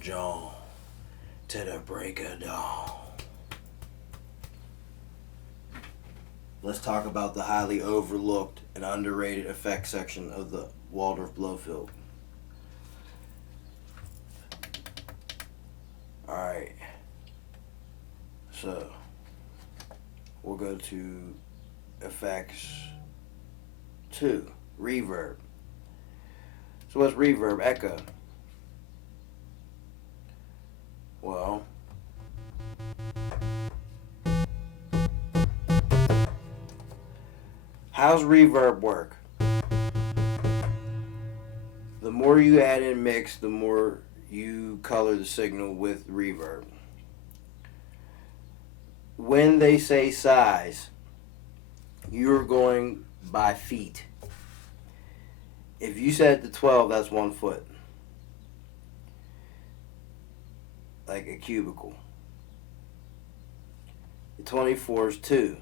John to the break of dawn. Let's talk about the highly overlooked and underrated effects section of the Waldorf Blofeld. Alright, so we'll go to effects 2, reverb. So what's reverb? Echo. Well, how's reverb work? The more you add in mix, the more you color the signal with reverb. When they say size, you're going by feet. If you set it to 12, that's 1 foot. Like a cubicle. The 24 is 2.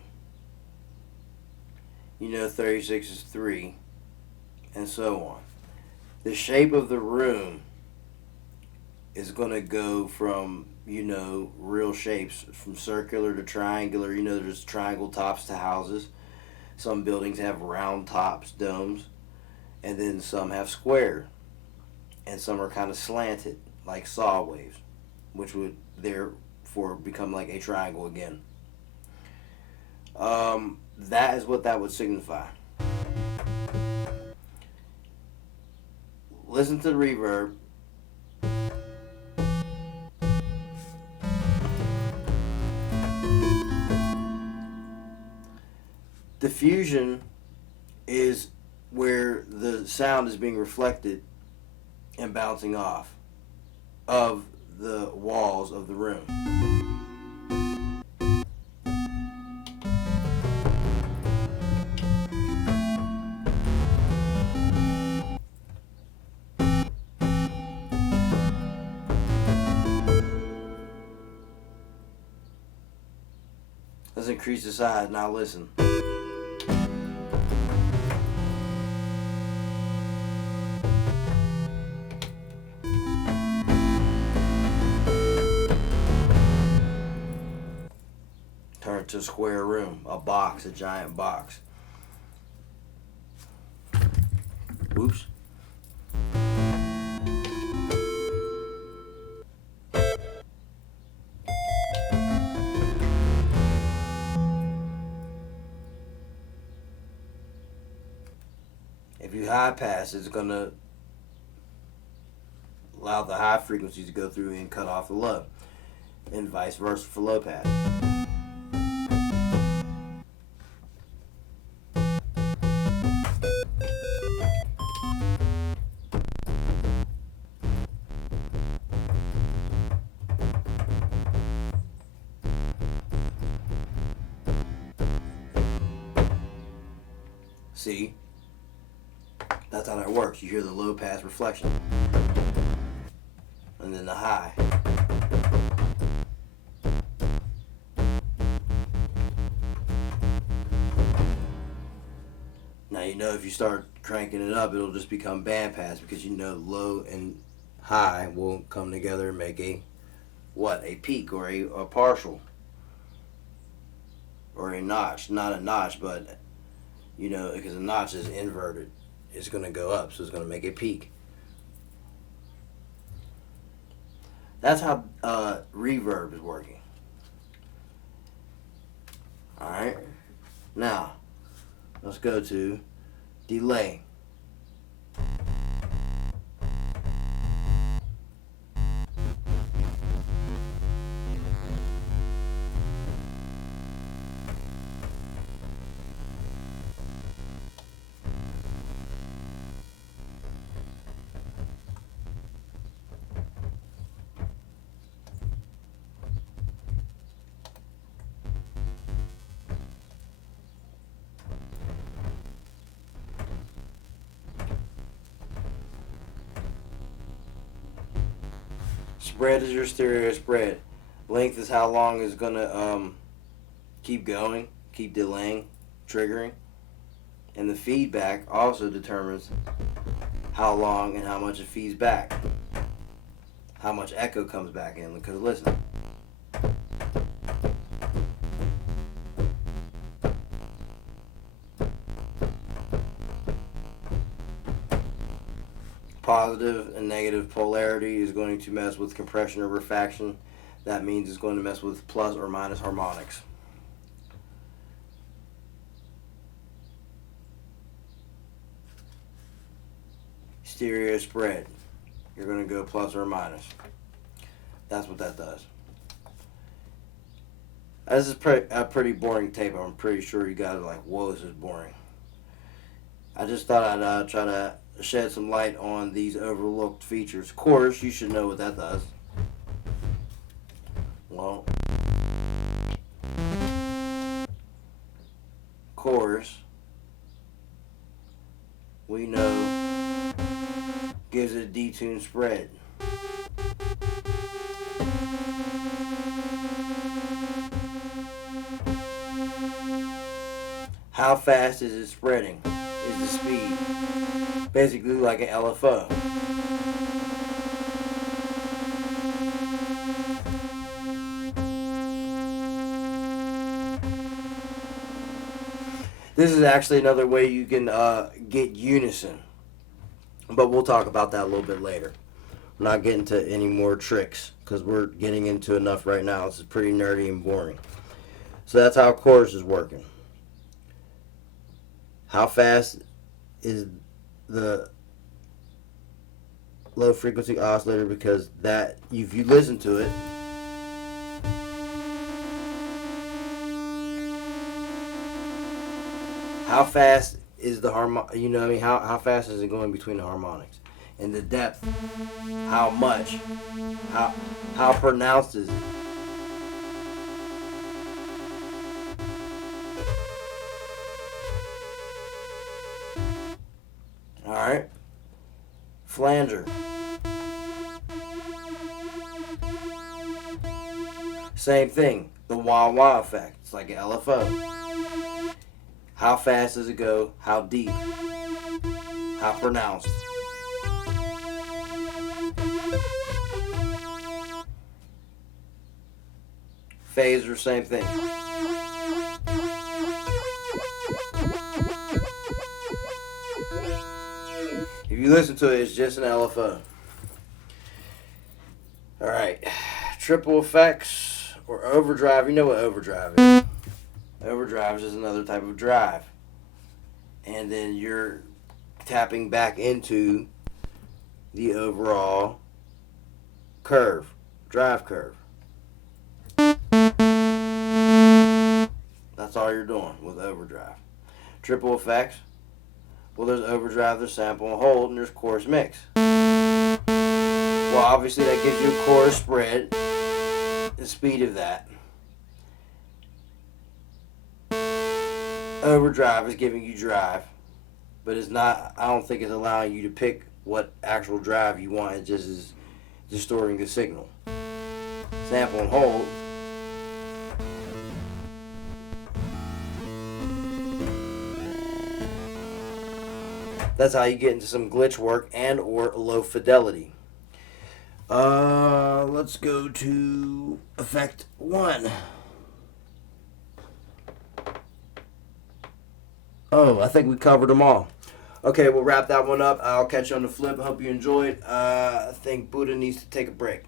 36 is 3. And so on. The shape of the room is going to go from, real shapes, from circular to triangular. There's triangle tops to houses. Some buildings have round tops, domes, and then some have square. And some are kind of slanted, like saw waves, which would therefore become like a triangle again. That is what that would signify. Listen to the reverb. Diffusion is where the sound is being reflected and bouncing off of the walls of the room. Let's increase the size. Now listen. Turn it to a square room, a box, a giant box. Whoops. If you high pass, it's going to allow the high frequencies to go through and cut off the low, and vice versa for low pass. See? That's how that works. You hear the low pass reflection. And then the high. Now if you start cranking it up, it'll just become band pass, because low and high will come together and make a peak or a partial. Or a notch. Not a notch, but because a notch is inverted. It's going to go up, so it's going to make a peak. That's how reverb is working. Alright, now let's go to delay. Spread is your stereo spread. Length is how long it's gonna keep going, keep delaying, triggering. And the feedback also determines how long and how much it feeds back. how much echo comes back in. Because listen. Positive and negative polarity is going to mess with compression or refaction. That means it's going to mess with plus or minus harmonics. Stereo spread. You're going to go plus or minus. That's what that does. This is a pretty boring tape. I'm pretty sure you guys are like, whoa, this is boring. I just thought I'd try to shed some light on these overlooked features. Of course, you should know what that does. Well, chorus, we know, gives it a detune spread. How fast is it spreading? Is the speed. Basically like an LFO. This is actually another way you can get unison. But we'll talk about that a little bit later. I'm not getting to any more tricks because we're getting into enough right now. This is pretty nerdy and boring. So that's how chorus is working. How fast is the low frequency oscillator? Because that, if you listen to it, how fast is the how fast is it going between the harmonics? And the depth, how much, how pronounced is it? Alright. Flanger. Same thing. The wah-wah effect. It's like an LFO. How fast does it go? How deep? How pronounced? Phaser, same thing. If you listen to it, it's just an LFO. Alright. Triple effects or overdrive. You know what overdrive is. Overdrive is just another type of drive. And then you're tapping back into the overall curve. Drive curve. That's all you're doing with overdrive. Triple effects. Well, there's overdrive, there's sample and hold, and there's chorus mix. Well, obviously that gives you a chorus spread, the speed of that. Overdrive is giving you drive, but it's not, I don't think it's allowing you to pick what actual drive you want. It just is distorting the signal. Sample and hold. That's how you get into some glitch work and or low fidelity. Let's go to effect 1. Oh, I think we covered them all. Okay, we'll wrap that one up. I'll catch you on the flip. I hope you enjoyed. I think Buddha needs to take a break.